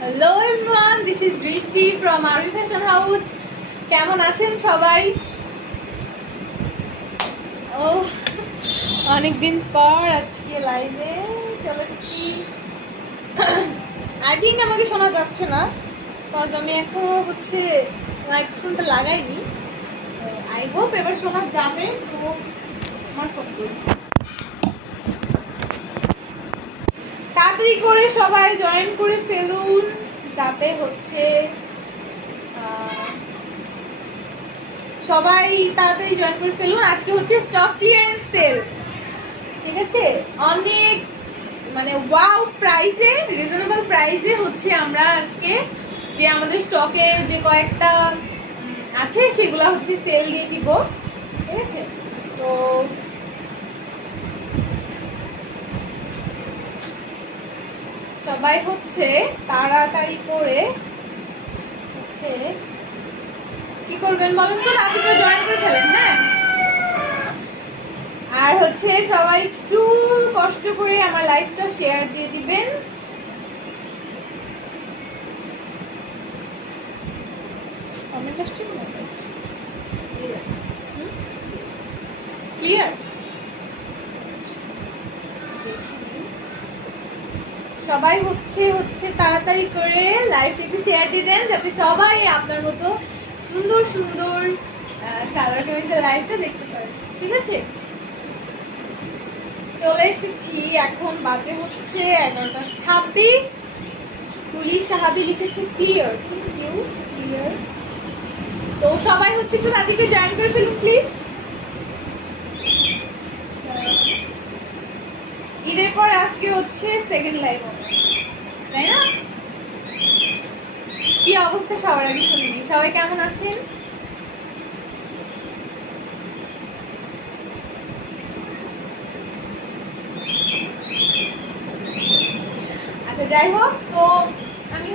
Hello everyone, this is Drishti from Arvi Fashion House. কেমন আছেন সবাই? ও অনেকদিন পর আজকে লাইভে চলে এসেছি। আই থিঙ্ক আমাকে শোনা যাচ্ছে না, বিকজ আমি এখনো মাইক্রোফোনটা লাগাইনি। আই হোপ এবার শোনা যাবে। তো আমার ফোন তাড়াতাড়ি করে সবাই জয়েন করে ফেলুন, যাতে সবাই তাড়াতাড়ি জয়েন করে ফেলুন। আজকে স্টক ক্লিয়ারেন্স সেল, ঠিক আছে? অনেক ওয়াও প্রাইসে, রিজনেবল প্রাইসে আমরা আজকে যে আমাদের স্টকে যে কয়েকটা আছে সেগুলো সেল দিয়ে দিব, ঠিক আছে? তো সবাই তাড়াতাড়ি করে কি করবেন বলেন তো, তাড়াতাড়ি করে জয়েন করে ফেলেন। হ্যাঁ, আর সবাই একটু কষ্ট করে আমার লাইভটা শেয়ার দিয়ে দিবেন। কমেন্ট আসছে না? ক্লিয়ার? সবাই তাড়াতাড়ি করে লাইভটা একটু শেয়ার দিয়ে দেন, যাতে সবাই আপনার মতো সুন্দর সুন্দর সালোয়ার কামিজের লাইভটা দেখতে পারে, ঠিক আছে? চলে এসেছি, এখন বাজে 11:26। তুলি সাহাবি লিখেছে ক্লিয়ার, থ্যাংক ইউ, ক্লিয়ার। তো সবাই একটু তাড়াতাড়ি জয়েন করে ফেলুন প্লিজ। ঈদের পর আজকে সেকেন্ড লাইভ হবে, তাই না? কি অবস্থা সবার আগে শুনিনি, সবাই কেমন আছেন? আচ্ছা, যাই হোক, তো আমি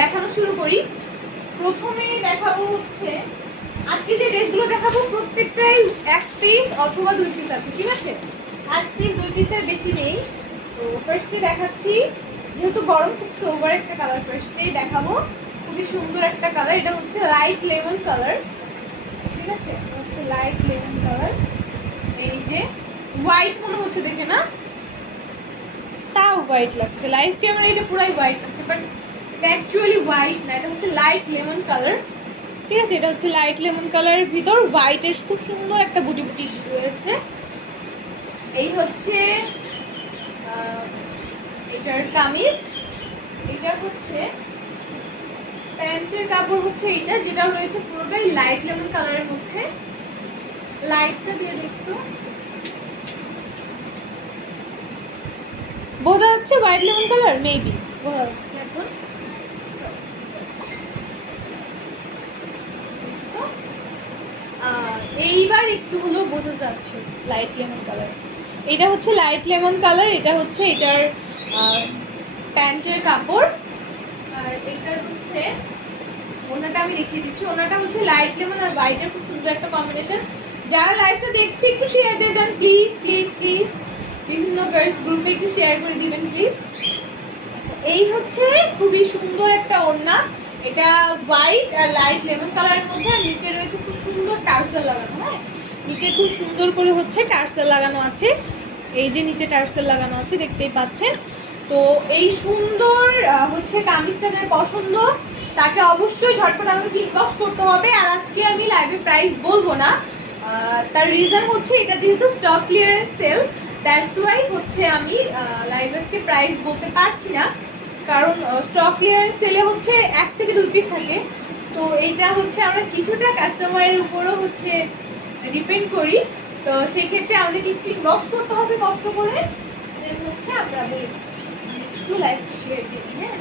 দেখানো শুরু করি। প্রথমে দেখাবো আজকে যে ড্রেসগুলো দেখাবো প্রত্যেকটাই এক পিস অথবা দুই পিস আছে, ঠিক আছে? এক পিস দুই পিসের বেশি নেই। তো ফার্স্টে দেখাচ্ছি, যেহেতু গরম খুব সোবার একটা কালার, ফার্স্টেই দেখাবো খুবই সুন্দর একটা কালার। এটা লাইট লেমন কালার, ঠিক আছে? Light lemon colour. এই যে হোয়াইট মনে হচ্ছে দেখে না, তাও হোয়াইট লাগছে লাইভ ক্যামেরা, এটা পুরাই হোয়াইট লাগছে, বাট এটা অ্যাকচুয়ালি হোয়াইট না, এটা লাইট লেমন কালার, ঠিক আছে? এটা লাইট লেমন কালারের ভিতর হোয়াইটের খুব সুন্দর একটা বুটি বুটি রয়েছে। এই এটার কামিজ, এটা প্যান্টের কাপড় এইটা, যেটা রয়েছে পুরোটাই লাইট লেমন কালারের মধ্যে। লাইটটা দিয়ে দেখতো বোঝা যাচ্ছে হোয়াইট লেমন কালার, মেবি বোঝা যাচ্ছে এখন। এইবার একটু হলেও বোঝা যাচ্ছে লাইট লেমন কালার। এটা লাইট লেমন কালার, এটা এটার প্যান্টের কাপড়। আর এটার ওনাটা আমি দেখিয়ে দিচ্ছি। ওনাটা লাইট লেমন আর হোয়াইটের খুব সুন্দর একটা কম্বিনেশন। যারা লাইভটা দেখছি একটু শেয়ার দিয়ে দেন প্লিজ প্লিজ প্লিজ, বিভিন্ন গার্লস গ্রুপে একটু শেয়ার করে দিবেন প্লিজ। আচ্ছা, এই খুবই সুন্দর একটা ওড়না, এটা হোয়াইট আর লাইট লেমন কালারের মধ্যে। আর নিচে রয়েছে খুব সুন্দর টার্সেল লাগানো। হ্যাঁ, নিচে খুব সুন্দর করে টার্সেল লাগানো আছে। এই যে নিচে টার্সেল লাগানো আছে, দেখতেই পাচ্ছেন। তো এই সুন্দর কামিজটা যার পছন্দ তাকে অবশ্যই ঝটপট আমাকে ইনবক্স করতে হবে। আর আজকে আমি লাইভে প্রাইস বলবো না, তার রিজন এটা যেহেতু stock clearance sale, that's why আমি লাইভে আজকে প্রাইস বলতে পারছি না, কারণ স্টক ক্লিয়ারেন্স সেলে এক থেকে দুই পিস থাকে। তো এইটা আমরা কিছুটা কাস্টমারের উপরও ডিপেন্ড করি। তো সেই ক্ষেত্রে আমাদেরকে একটু ইনবক্স করতে হবে কষ্ট করে, দেন আমরা বলি একটু লাইভ শেয়ার দিই। হ্যাঁ,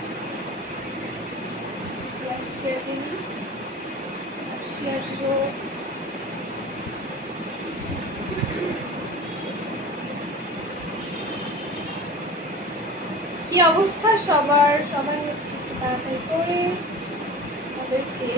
লাইভ শেয়ার দিই, শেয়ার দিব। কি অবস্থা সবার? সবাই একটু তাড়াতাড়ি করে তাদেরকে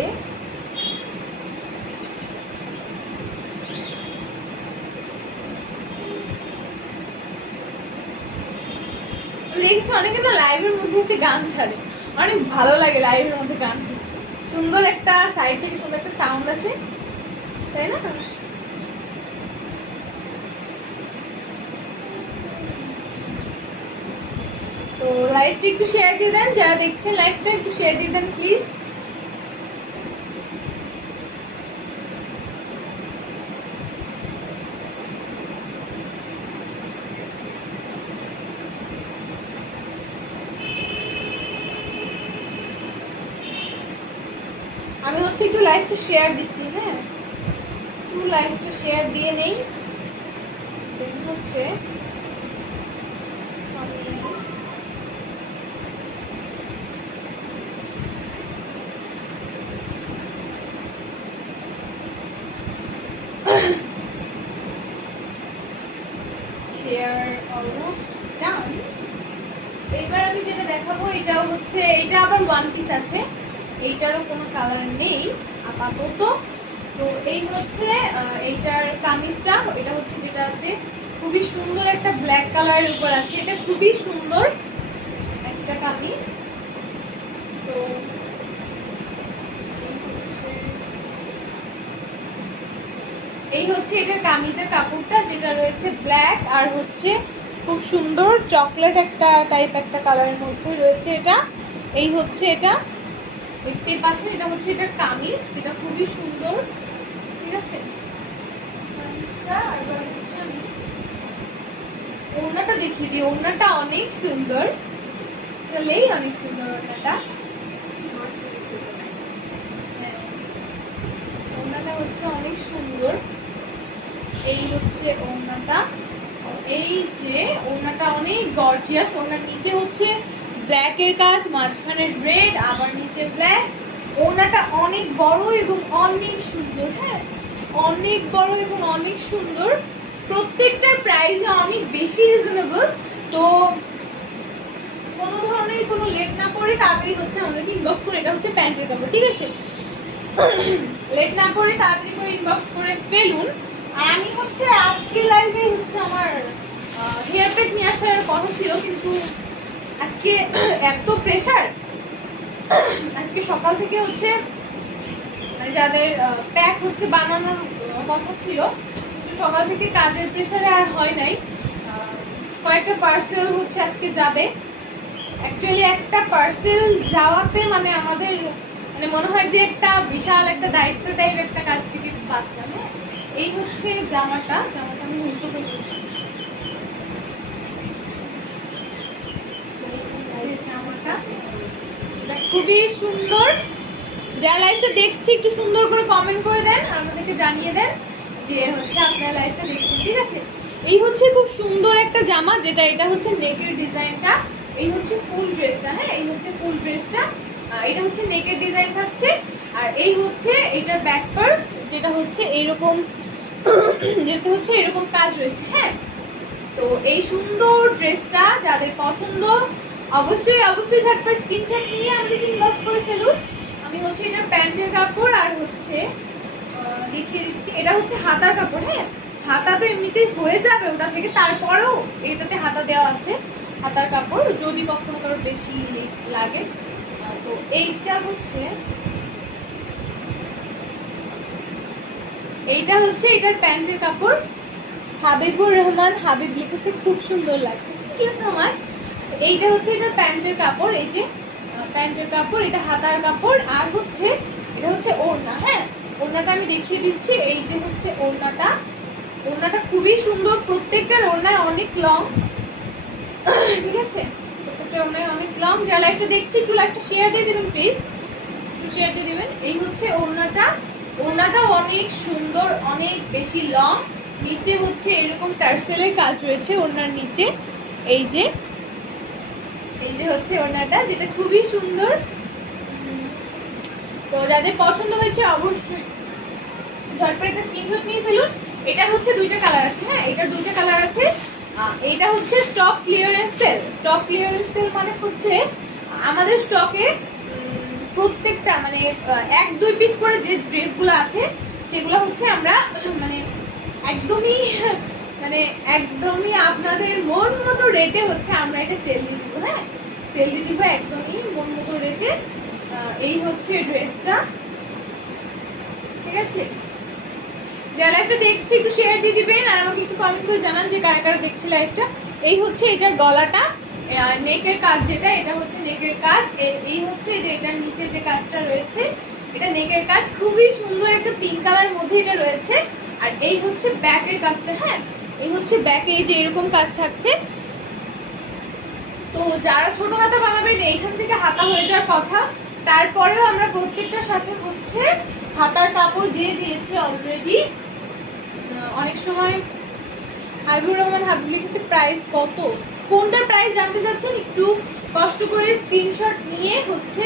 দেখছি অনেকে না লাইভের মধ্যে এসে গান ছাড়ে, অনেক ভালো লাগে লাইভের মধ্যে গান শুনতে, সুন্দর একটা সাইড থেকে সুন্দর একটা সাউন্ড আসে, তাই না? তো লাইভটা একটু শেয়ার দিয়ে দেন, যারা দেখছেন লাইভটা একটু শেয়ার দিয়ে দেন প্লিজ। আমি হচ্ছে একটু লাইভটা শেয়ার দিচ্ছি, হ্যাঁ একটু লাইভটা শেয়ার দিয়ে নেই, দেন হচ্ছে শেয়ার অলমোস্ট ডান। এইবার আমি যেটা দেখাবো এটাও হচ্ছে, এটা আবার ওয়ান পিস আছে, এইটারও কোনো কালার নেই আপাতত। তো এই হচ্ছে এইটার কামিজটা, এটা হচ্ছে যেটা আছে খুবই সুন্দর একটা ব্ল্যাক কালারের উপর আছে, এটা খুবই সুন্দর একটা কামিজ। তো এই হচ্ছে এটার কামিজের কাপড়টা, যেটা রয়েছে ব্ল্যাক আর হচ্ছে খুব সুন্দর চকলেট একটা টাইপ একটা কালারের মধ্যে রয়েছে এটা। এই হচ্ছে এটা দেখতেই পাচ্ছেন, এটা হচ্ছে এটার কামিজ, যেটা খুবই সুন্দর, ঠিক আছে কামিজটা। আর হচ্ছে আমি ওড়নাটা দেখিয়ে দিই, ওড়নাটা অনেক সুন্দর, আসলেই অনেক সুন্দর ওড়নাটা। ওড়নাটা হচ্ছে অনেক সুন্দর, এই হচ্ছে ওড়নাটা, এই যে ওড়নাটা অনেক গর্জিয়াস, ওড়নার নিচে হচ্ছে ব্ল্যাক এর কাজ, মাঝখানে রেড, আবার নিচে ব্ল্যাক। ওড়নাটা অনেক বড় এবং অনেক সুন্দর, হ্যাঁ অনেক বড় এবং অনেক সুন্দর, প্রত্যেকটার প্রাইস অনেক বেশি রিজনেবল। তো কোনো ধরনের কোনো লেট না করে তাড়াতাড়ি হচ্ছে আমাদেরকে ইনবক্স করে, এটা হচ্ছে প্যান্টের কাপড়, ঠিক আছে লেট না করে তাড়াতাড়ি করে ইনবক্স করে ফেলুন। আর আমি হচ্ছে আজকের লাইভে হচ্ছে আমার হেয়ার প্যাক নিয়ে আসার কথা ছিল, কিন্তু আজকে এত প্রেশার, আজকে সকাল থেকে হচ্ছে মানে যাদের প্যাক হচ্ছে বানানোর কথা ছিল, তো সকাল থেকে কাজের প্রেশারে আর হয় নাই। কয়েকটা পার্সেল হচ্ছে আজকে যাবে, অ্যাকচুয়ালি একটা পার্সেল যাওয়াতে মানে আমাদের মানে মনে হয় যে একটা বিশাল একটা দায়িত্ব টাইপ একটা কাজ থেকে বাঁচলাম। হ্যাঁ এই হচ্ছে জামাটা, জামাটা আমি উল্টো করে দিচ্ছি, জামাটা যেটা খুবই সুন্দর। যারা লাইভটা দেখছি একটু সুন্দর করে কমেন্ট করে দেন, আমাদেরকে জানিয়ে দেন যে হচ্ছে আপনারা লাইভটা দেখছেন, ঠিক আছে। এই হচ্ছে খুব সুন্দর একটা জামা, যেটা এটা হচ্ছে নেকের ডিজাইনটা, এই হচ্ছে ফুল ড্রেসটা, হ্যাঁ এই হচ্ছে ফুল ড্রেসটা, এটা হচ্ছে নেকের ডিজাইন থাকছে। আর এই হচ্ছে এটার ব্যাক পার্ট, যেটা হচ্ছে এইরকম, যেটা হচ্ছে এরকম কাজ রয়েছে, হ্যাঁ। তো এই সুন্দর ড্রেসটা যাদের পছন্দ অবশ্যই অবশ্যই ঝটপট স্ক্রিনশট নিয়ে আমাদেরকে ইনবক্স করে ফেলুন। আমি হচ্ছে এটা প্যান্টের কাপড়, আর হচ্ছে দেখিয়ে দিচ্ছি এটা হচ্ছে হাতার কাপড়, হ্যাঁ হাতা তো এমনিতেই হয়ে যাবে ওটা থেকে, তারপরেও এটাতে হাতা দেওয়া আছে, হাতার কাপড় যদি কখনো কারো বেশি লাগে। তো এইটা হচ্ছে এটার প্যান্টের কাপড়, হাবিবুর রহমান হাবিব লিখেছে, খুব সুন্দর লাগছে, থ্যাংক ইউ সো মাচ। এইটা হচ্ছে এটার প্যান্টের কাপড়, এই যে প্যান্টের কাপড়, এটা হাতার কাপড়, আর হচ্ছে এটা হচ্ছে ওড়না, হ্যাঁ ওড়নাটা আমি দেখিয়ে দিচ্ছি। এই যে হচ্ছে ওড়নাটা, ওড়নাটা খুবই সুন্দর, প্রত্যেকটার ওড়নায় অনেক লং, ঠিক আছে প্রত্যেকটা ওড়নায় অনেক লং। যারা লাইভটা দেখছি একটু লাইভটা শেয়ার দিয়ে দেবেন প্লিজ, একটু শেয়ার দিয়ে দেবেন। এই হচ্ছে ওড়নাটা, ওড়নাটা অনেক সুন্দর, অনেক বেশি লং, নিচে হচ্ছে এরকম টার্সেলের কাজ রয়েছে ওড়নার নিচে, এই যে হচ্ছে ওড়নাটা, যেটা খুবই সুন্দর। তো যাদের পছন্দ হয়েছে অবশ্যই ঝটপট একটা স্ক্রিনশট নিয়ে ফেলুন। এটা হচ্ছে দুইটা কালার আছে, হ্যাঁ এটা দুইটা কালার আছে। এটা হচ্ছে stock clearance sale, stock clearance sale মানে হচ্ছে আমাদের স্টকে প্রত্যেকটা মানে 1-2 পিস করে যে ড্রেসগুলো আছে সেগুলো হচ্ছে আমরা মানে একদমই মানে একদমই আপনাদের মন মতো রেটে হচ্ছে আমরা এটা সেল দিয়ে দিব। হ্যাঁ, সেল দিয়ে দিব একদমই মন মতো রেটে। এই হচ্ছে ড্রেসটা, ঠিক আছে? যারা লাইভটা দেখছি একটু শেয়ার দিয়ে দিবেন আর আমাকে একটু কমেন্ট করে জানান যে কারা কারা দেখছে লাইভটা। এই হচ্ছে এটার গলাটা, নেকের কাজ যেটা, এটা হচ্ছে নেকের কাজ। এই হচ্ছে যে এটার নিচে যে কাজটা রয়েছে এটা নেকের কাজ, খুবই সুন্দর একটা পিঙ্ক কালারের মধ্যে এটা রয়েছে। আর এই হচ্ছে ব্যাকের কাজটা। হ্যাঁ, এই হচ্ছে ব্যাকে এই যে এরকম কাজ থাকছে। তো যারা ছোট হাতা বানাবেন এইখান থেকে হাতা হয়ে যাওয়ার কথা, তারপরেও আমরা প্রত্যেকটার সাথে হচ্ছে হাতার কাপড় দিয়ে দিয়েছি অলরেডি। অনেক সময় হাবিবুর রহমান হাবিব লিখেছে প্রাইস কত, কোনটার প্রাইস জানতে চাচ্ছেন একটু কষ্ট করে স্ক্রিনশট নিয়ে হচ্ছে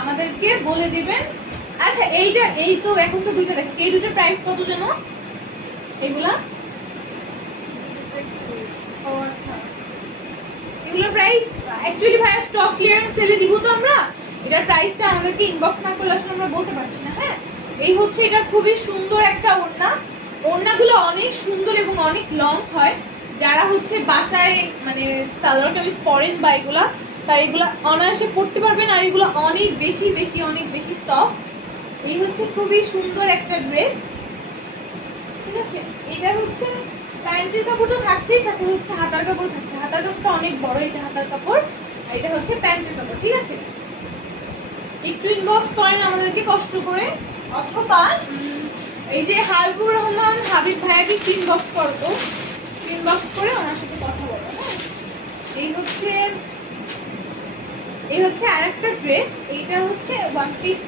আমাদেরকে বলে দিবেন। আচ্ছা এইটা, এই তো এখন তো দুইটা দেখছি, এই দুটোর প্রাইস কত জানো এগুলা? ও আচ্ছা, এগুলোর প্রাইস অ্যাকচুয়ালি ভাইয়া স্টক ক্লিয়ারেন্স সেলে দিব তো আমরা, এটার প্রাইসটা আমাদেরকে ইনবক্স না করলে আসলে আমরা বলতে পারছি না। হ্যাঁ, এই হচ্ছে এটা খুবই সুন্দর একটা ওড়না, ওড়নাগুলো অনেক সুন্দর এবং অনেক লং হয়। যারা হচ্ছে বাসায় মানে সালোয়ার কামিজ পরেন বা এগুলা, তারা এগুলা অনায়াসে পরতে পারবেন। আর এগুলো অনেক বেশি বেশি অনেক বেশি সফট। এই হচ্ছে খুবই সুন্দর একটা ড্রেস, ঠিক আছে? এটা হচ্ছে প্যান্টের কাপড় তো থাকছেই, সাথে হচ্ছে হাতার কাপড় থাকছে। হাতার কাপড়টা অনেক বড়, এই যে হাতার কাপড়, আর এটা হচ্ছে প্যান্টের কাপড়, ঠিক আছে? একটু ইনবক্স করেন আমাদেরকে কষ্ট করে, অথবা এই যে হাবিবুর রহমান হাবিব ভাইয়াকে ইনবক্স করতো, ইনবক্স করে ওনার সাথে কথা বলো। হ্যাঁ, এই হচ্ছে আরেকটা ড্রেস। এইটা হচ্ছে ওয়ান পিস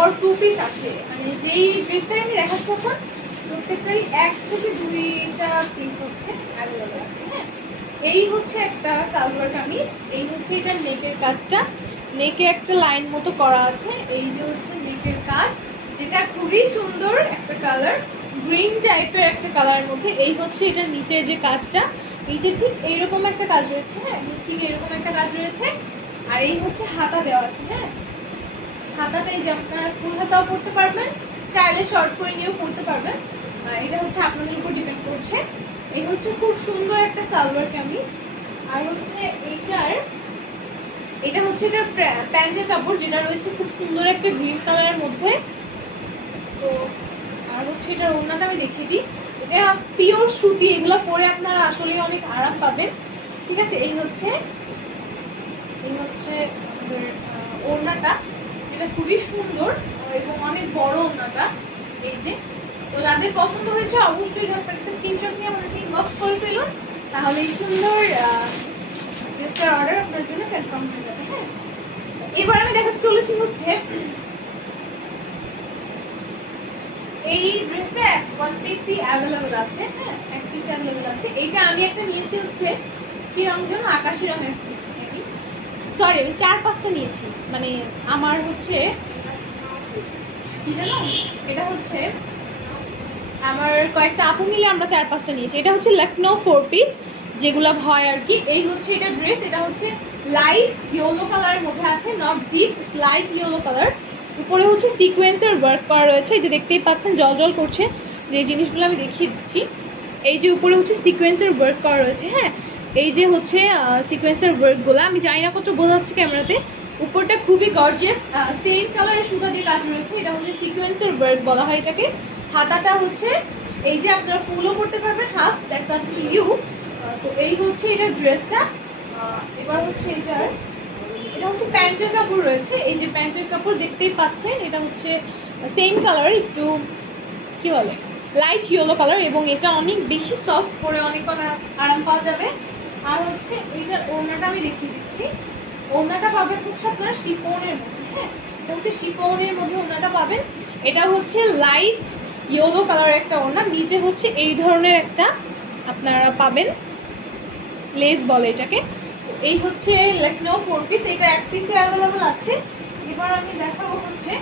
আর টু পিস আছে। মানে যেই ড্রেসটা আমি দেখাচ্ছি এখন প্রত্যেকটারই 1 থেকে 2টা পিস হচ্ছে অ্যাভেলেবল আছে। হ্যাঁ, এই হচ্ছে একটা সালোয়ার কামিজ। এই হচ্ছে এটার নেকের কাজটা, নেকে একটা লাইন মতো করা আছে। এই যে হচ্ছে নেকের কাজ, যেটা খুবই সুন্দর একটা কালার, গ্রিন টাইপের একটা কালারের মধ্যে। এই হচ্ছে এটার নিচের যে কাজটা, নিচে ঠিক এইরকম একটা কাজ রয়েছে। হ্যাঁ, ঠিক এরকম একটা কাজ রয়েছে। আর এই হচ্ছে হাতা দেওয়া আছে। হ্যাঁ, হাতাটা এই যে আপনারা ফুল হাতাও পরতে পারবেন, চাইলে শর্ট করে নিয়েও পরতে পারবেন, এটা হচ্ছে আপনাদের উপর ডিপেন্ড করছে। এই হচ্ছে খুব সুন্দর একটা সালোয়ার কামিজ। আর হচ্ছে এটা হচ্ছে এটার প্যান্টের কাপড়, যেটা রয়েছে খুব সুন্দর একটা গ্রিন কালারের মধ্যে। তো আর হচ্ছে এটার ওড়নাটা আমি দেখিয়ে দিই, এটা পিওর সুতি, এগুলো পরে আপনারা আসলে অনেক আরাম পাবেন, ঠিক আছে? এই হচ্ছে আমাদের ওড়নাটা, যেটা খুবই সুন্দর এবং অনেক বড় ওড়নাটা। এই যে, তো যাদের পছন্দ হয়েছে অবশ্যই ঝটপট একটা স্ক্রিনশট নিয়ে আমাদেরকে ইনবক্স করে ফেলুন, তাহলে এই সুন্দর ড্রেসটার অর্ডার আপনার জন্য কনফার্ম হয়ে যাবে। হ্যাঁ, এবার আমি দেখাতে চলেছি হচ্ছে এই ড্রেসটা ওয়ান পিসই অ্যাভেলেবল আছে। হ্যাঁ, এক পিস অ্যাভেলেবল আছে। এইটা আমি একটা নিয়েছি হচ্ছে কি রং যেন, আকাশি রঙের নিয়েছি আমি, সরি আমি 4-5টা নিয়েছি। মানে আমার হচ্ছে কি জানো, এটা হচ্ছে আমার কয়েকটা আপু মিলে আমরা 4-5টা নিয়েছি। এটা হচ্ছে লখনৌ 4 পিস যেগুলো হয় আর কি। এই হচ্ছে এটা ড্রেস, এটা হচ্ছে লাইট ইয়েলো কালারের মধ্যে আছে, not deep, light yellow colour. উপরে হচ্ছে সিকোয়েন্সের ওয়ার্ক করা রয়েছে, এই যে দেখতেই পাচ্ছেন জল জল করছে, যে জিনিসগুলো আমি দেখিয়ে দিচ্ছি। এই যে উপরে হচ্ছে সিকোয়েন্সের ওয়ার্ক করা রয়েছে। হ্যাঁ, এই যে হচ্ছে সিকোয়েন্সের ওয়ার্কগুলো, আমি জানি না কত বোঝা যাচ্ছে ক্যামেরাতে, উপরটা খুবই গর্জিয়াস, সেম কালারের সুতা দিয়ে কাজ রয়েছে। এটা হচ্ছে সিকোয়েন্সের ওয়ার্ক বলা হয় এটাকে। হাতাটা হচ্ছে এই যে আপনারা ফুলও করতে পারবেন, half, that's up to you. তো এই হচ্ছে এটা ড্রেসটা। এবার হচ্ছে এটা হচ্ছে প্যান্টের কাপড় রয়েছে, এই যে প্যান্টের কাপড় দেখতেই পাচ্ছেন, এটা হচ্ছে সেম কালার, একটু কি বলে লাইট ইয়েলো কালার, এবং এটা অনেক বেশি সফট, পরে অনেক আরাম পাওয়া যাবে। আর হচ্ছে এইটার ওড়নাটা আমি দেখিয়ে দিচ্ছি, ওড়নাটা পাবেন হচ্ছে আপনারা শিফনের মধ্যে। হ্যাঁ, এটা হচ্ছে শিফনের মধ্যে ওড়নাটা পাবেন। এটা হচ্ছে লাইট ইয়েলো কালার একটা ওড়না, নিচে হচ্ছে এই ধরনের একটা আপনারা পাবেন লেস বলে এটাকে। এই হচ্ছে লখনৌ 4 পিস, এটা এক পিসে অ্যাভেলেবল আছে। এবার আমি দেখাবো হচ্ছে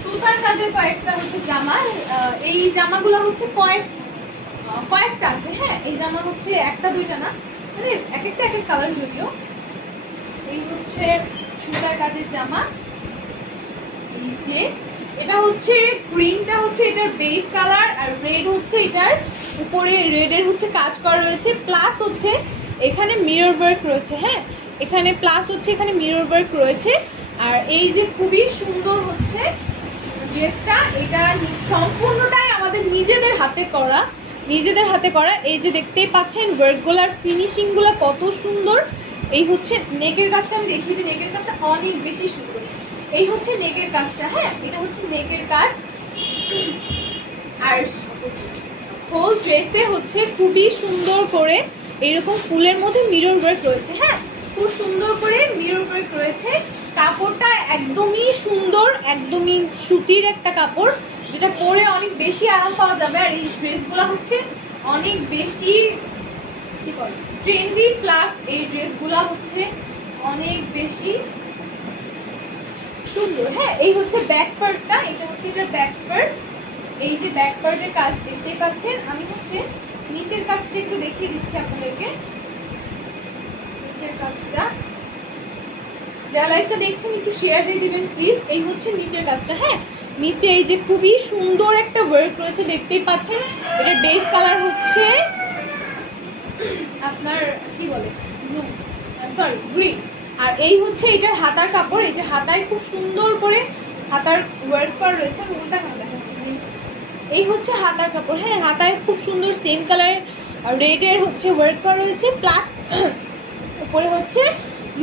সুতার কাজের কয়েকটা হচ্ছে জামা। এই জামাগুলো হচ্ছে কয়েকটা আছে। হ্যাঁ, এই জামা হচ্ছে 1-2টা না, মানে এক একটা এক এক কালার যদিও। এই হচ্ছে সুতার কাজের জামা, এই যে এটা হচ্ছে গ্রিনটা হচ্ছে এটার বেস কালার, আর রেড হচ্ছে এটার উপরে রেডের হচ্ছে কাজ করা রয়েছে, প্লাস হচ্ছে এখানে মিরর ওয়ার্ক রয়েছে। হ্যাঁ, এখানে প্লাস হচ্ছে এখানে মিরর ওয়ার্ক রয়েছে। আর এই যে খুবই সুন্দর হচ্ছে ড্রেসটা, এটা সম্পূর্ণটাই আমাদের নিজেদের হাতে করা, নিজেদের হাতে করা। এই যে দেখতেই পাচ্ছেন ওয়ার্কগুলার ফিনিশিংগুলো কত সুন্দর। এই হচ্ছে নেকের কাজটা, আমি দেখিয়ে দিই, নেকের কাজটা অনেক বেশি সুন্দর। এই হচ্ছে নেকের কাজটা। হ্যাঁ, এটা হচ্ছে নেকের কাজ। আর হোল ড্রেসে হচ্ছে খুবই সুন্দর করে এইরকম ফুলের মধ্যে মিরর ওয়ার্ক রয়েছে। হ্যাঁ, খুব সুন্দর করে মিরর ওয়ার্ক রয়েছে। কাপড়টা একদমই সুন্দর, একদমই সুতির একটা কাপড়, যেটা পরে অনেক বেশি আরাম পাওয়া যাবে। আর এই ড্রেসগুলো হচ্ছে অনেক বেশি কি বলে ট্রেন্ডি, প্লাস এই ড্রেসগুলো হচ্ছে অনেক বেশি সুন্দর। হ্যাঁ, এই হচ্ছে ব্যাক পার্টটা, এটা হচ্ছে এটা ব্যাক পার্ট। এই যে ব্যাক পার্টের কাজ দেখতেই পাচ্ছেন। আমি হচ্ছে নিচের কাজটা একটু দেখিয়ে দিচ্ছি আপনাদেরকে। নিচের কাজটা যারা লাইভটা দেখছেন একটু শেয়ার দিয়ে দিবেন প্লিজ। এই হচ্ছে নিচের কাজটা। হ্যাঁ, নিচে এই যে খুবই সুন্দর একটা ওয়ার্ক রয়েছে দেখতেই পাচ্ছেন। এটার বেস কালার হচ্ছে আপনার কি বলে ব্লু, সরি গ্রিন। আর এই হচ্ছে এটার হাতার কাপড়। এই যে হাতায় খুব সুন্দর করে হাতার ওয়ার্ক করা রয়েছে। আমি ওটা কেন দেখাচ্ছি, এই হচ্ছে হাতার কাপড়। হ্যাঁ, হাতায় খুব সুন্দর সেম কালার রেডের হচ্ছে ওয়ার্ক করা রয়েছে, প্লাস উপরে হচ্ছে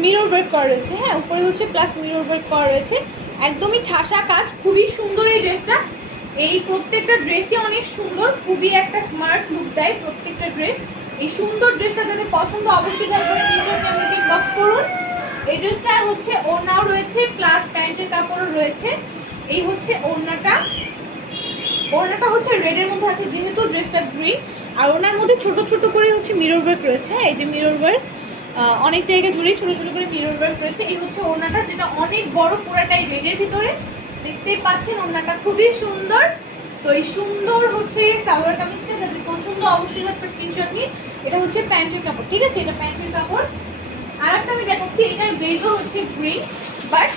মিরর ওয়ার্ক করা রয়েছে। হ্যাঁ, উপরে হচ্ছে প্লাস মিরর ওয়ার্ক করা রয়েছে। একদমই ঠাসা কাজ, খুবই সুন্দর এই ড্রেসটা। এই প্রত্যেকটা ড্রেসই অনেক সুন্দর, খুবই একটা স্মার্ট লুক দেয় প্রত্যেকটা ড্রেস। এই সুন্দর ড্রেসটা যদি পছন্দ অবশ্যই স্ক্রিনশট নিয়ে আমাকে ইনবক্স করুন। এই ড্রেসটা হচ্ছে ওড়নাও রয়েছে, প্লাস প্যান্টের কাপড়ও রয়েছে। এই হচ্ছে ওড়নাটা, ওড়নাটা হচ্ছে রেডের মধ্যে আছে যেহেতু ড্রেসটা গ্রিন। আর ওনার মধ্যে ছোট ছোট করে হচ্ছে মিরর ওয়ার্ক রয়েছে। এই যে মিরর ওয়ার্ক অনেক জায়গায় জুড়েই ছোট ছোট করে মিরর ওয়ার্ক রয়েছে। এই হচ্ছে ওড়নাটা, যেটা অনেক বড়, পুরাটাই রেডের ভিতরে দেখতেই পাচ্ছেন। ওড়নাটা খুবই সুন্দর। তো এই সুন্দর হচ্ছে সালোয়ার কামিজটা যাদের পছন্দ অবশ্যই আপনার স্ক্রিনশট নিয়ে। এটা হচ্ছে প্যান্টের কাপড়, ঠিক আছে, এটা প্যান্টের কাপড়। আর একটা আমি দেখাচ্ছি, এটার বেজও হচ্ছে গ্রিন, বাট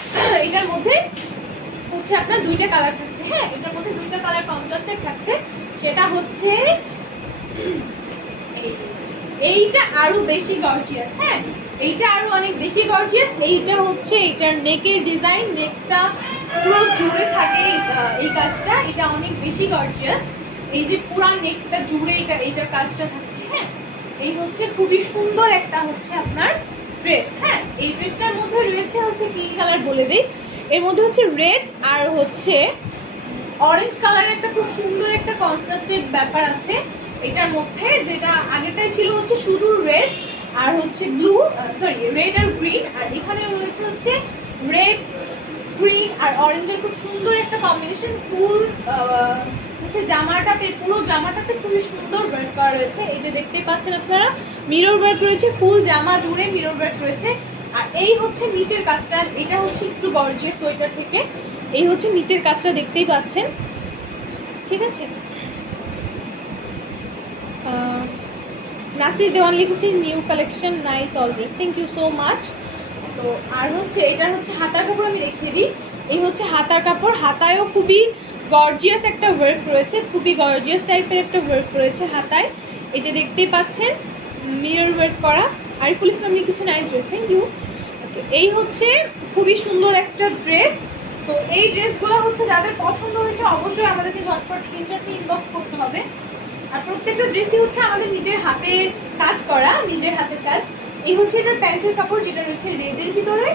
এটার মধ্যে হচ্ছে আপনার দুইটা কালার থাকছে। হ্যাঁ, এটার মধ্যে দুইটা কালার কন্ট্রাস্টেড থাকছে। সেটা হচ্ছে এইটা আরো বেশি গর্জিয়াস। হ্যাঁ, এইটা আরো অনেক বেশি গর্জিয়াস। এইটা হচ্ছে এটার নেকের ডিজাইন, নেকটা পুরো জুড়ে থাকে এই কাজটা, এটা অনেক বেশি গর্জিয়াস। এই যে পুরা নেকটা জুড়ে এইটার কাজটা থাকছে। হ্যাঁ, এই হচ্ছে খুবই সুন্দর একটা হচ্ছে আপনার ড্রেস। হ্যাঁ, এই ড্রেসটার মধ্যে রয়েছে হচ্ছে কি কালার বলে দেই, এর মধ্যে হচ্ছে রেড আর হচ্ছে অরেঞ্জ কালারের একটা খুব সুন্দর একটা কন্ট্রাস্টেড ব্যাপার আছে এটার মধ্যে। যেটা আগেরটাই ছিল হচ্ছে শুধু রেড আর হচ্ছে ব্লু, সরি রেড আর গ্রিন। আর এখানে রয়েছে হচ্ছে রেড, গ্রিন আর অরেঞ্জের খুব সুন্দর একটা কম্বিনেশন। ফুল হচ্ছে জামাটাতে, পুরো জামাটাতে খুবই সুন্দর ওয়ার্ক করা রয়েছে। এই যে দেখতেই পাচ্ছেন আপনারা, মিরর ওয়ার্ক রয়েছে, ফুল জামা জুড়ে মিরর ওয়ার্ক রয়েছে। আর এই হচ্ছে নিচের কাজটা, এটা হচ্ছে একটু গর্জিয়াস ওইটার থেকে। এই হচ্ছে নিচের কাজটা দেখতেই পাচ্ছেন, ঠিক আছে। নাসির দেওয়ান লিখেছে new collection, nice always, thank you so much. তো আর হচ্ছে এটার হচ্ছে হাতার কাপড় আমি দেখিয়ে দিই। এই হচ্ছে হাতার কাপড়, হাতায়ও খুবই গর্জিয়াস একটা ওয়ার্ক রয়েছে, খুবই গর্জিয়াস টাইপের একটা ওয়ার্ক রয়েছে হাতায়। এই যে দেখতেই পাচ্ছেন মিরর ওয়ার্ক করা। আরিফুল ইসলাম লিখেছে নাইস ড্রেস, থ্যাংক ইউ। ওকে, এই হচ্ছে খুবই সুন্দর একটা ড্রেস। তো এই ড্রেসগুলো হচ্ছে যাদের পছন্দ হয়েছে অবশ্যই আমাদেরকে ঝটপট স্ক্রিনশট নিয়ে ইনবক্স করতে হবে। আর প্রত্যেকটা ড্রেসই হচ্ছে আমাদের নিজের হাতে কাজ করা, নিজের হাতের কাজ। এই হচ্ছে এটার প্যান্টের কাপড়, যেটা রয়েছে রেডের ভিতরে।